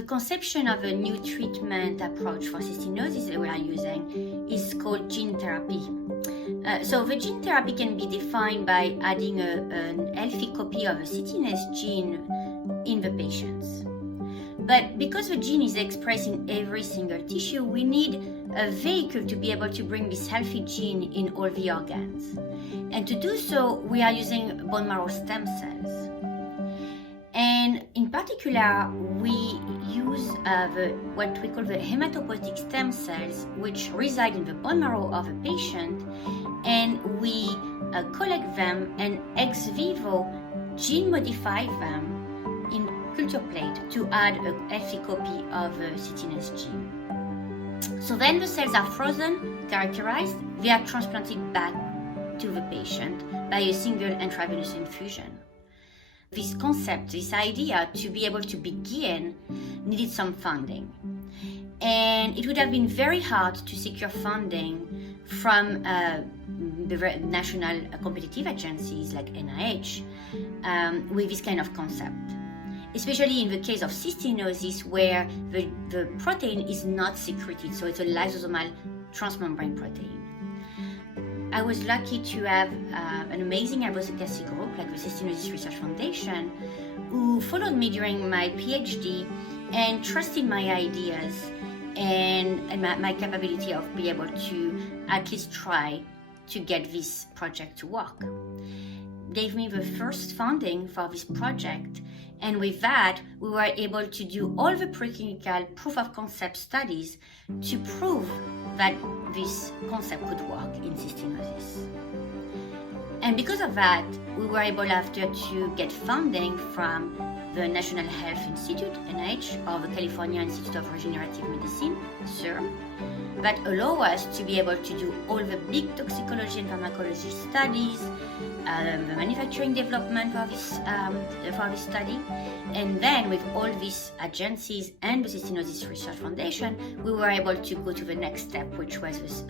The conception of a new treatment approach for cystinosis that we are using is called gene therapy. So the gene therapy can be defined by adding an healthy copy of a cystinase gene in the patients. But because the gene is expressed in every single tissue, we need a vehicle to be able to bring this healthy gene in all the organs. And to do so, we are using bone marrow stem cells. And in particular, we use what we call the hematopoietic stem cells, which reside in the bone marrow of a patient, and we collect them and ex vivo gene modify them in culture plate to add a healthy copy of a cystinase gene. So then the cells are frozen, characterized, they are transplanted back to the patient by a single intravenous infusion. This concept, this idea to be able to begin needed some funding. And it would have been very hard to secure funding from the national competitive agencies like NIH with this kind of concept. Especially in the case of cystinosis where the protein is not secreted, so it's a lysosomal transmembrane protein. I was lucky to have an amazing advocacy group like the Cystinosis Research Foundation who followed me during my PhD and trusted my ideas and my capability of being able to at least try to get this project to work. Gave me the first funding for this project, and with that we were able to do all the preclinical proof of concept studies to prove that this concept could work in cystinosis. And because of that, we were able after to get funding from the National Health Institute, NIH, or the California Institute of Regenerative Medicine, CERM, that allow us to be able to do all the big toxicology and pharmacology studies, the manufacturing development for this study, and then with all these agencies and the Cystinosis Research Foundation, we were able to go to the next step, which was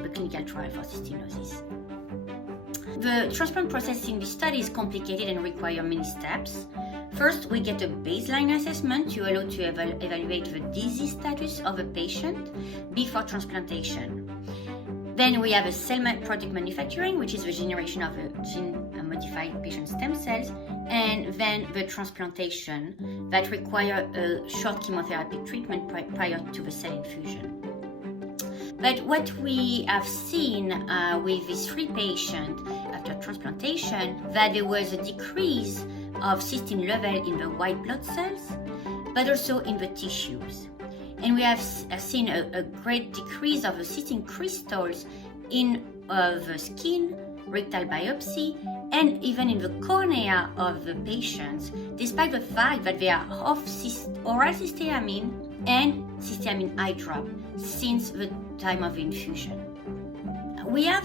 the clinical trial for cystinosis. The transplant process in this study is complicated and requires many steps. First, we get a baseline assessment to allow to evaluate the disease status of a patient before transplantation. Then we have a cell product manufacturing, which is the generation of a gene-modified patient stem cells, and then the transplantation that require a short chemotherapy treatment prior to the cell infusion. But what we have seen with these 3 patients after transplantation, that there was a decrease of cystine level in the white blood cells, but also in the tissues. And we have seen a great decrease of the cystine crystals in the skin, rectal biopsy, and even in the cornea of the patients, despite the fact that they are off oral cysteamine and cysteamine eye drop since the time of infusion. We have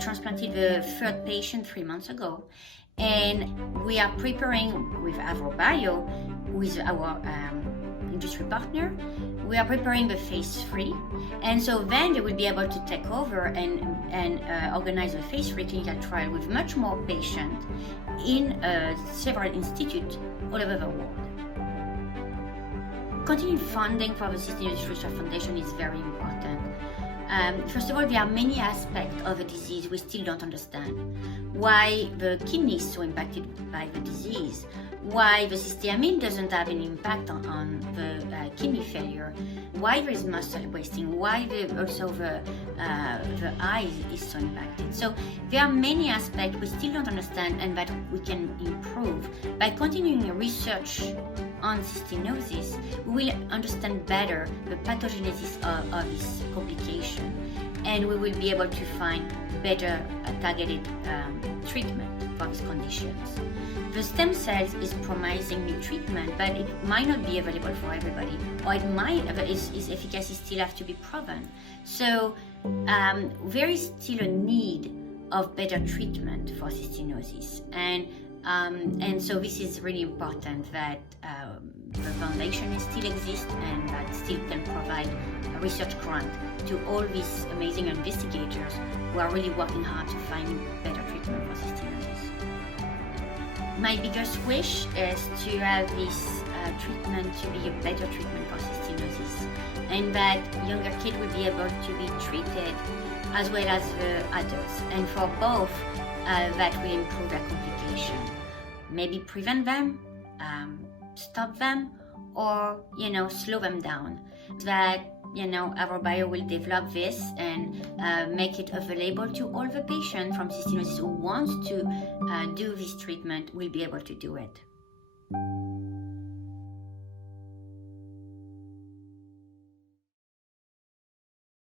transplanted the 3rd patient 3 months ago, and we are preparing with AvroBio, with our industry partner, we are preparing the phase 3, and so then they will be able to take over and organize a phase 3 clinical trial with much more patients in several institutes all over the world. Continued funding for the Cystinosis Research Foundation is very important. First of all, there are many aspects of the disease we still don't understand. Why the kidney is so impacted by the disease, why the cysteamine doesn't have an impact on the kidney failure, why there is muscle wasting, why also the eye is so impacted. So there are many aspects we still don't understand and that we can improve. By continuing research on cystinosis, we will understand better the pathogenesis of this complication, and we will be able to find better targeted treatment for these conditions. The stem cells is promising new treatment, but it might not be available for everybody, or it might, its efficacy still have to be proven. So there is still a need of better treatment for cystinosis, and so this is really important that the foundation still exists and that still can provide a research grant to all these amazing investigators who are really working hard to find better treatment for cystinosis. My biggest wish is to have this treatment to be a better treatment for cystinosis, and that younger kids will be able to be treated as well as the adults, and for both that will improve their complication. Maybe prevent them, stop them, or slow them down. That our bio will develop this and make it available to all the patients from cystinosis who want to do this treatment will be able to do it.